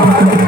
Bye.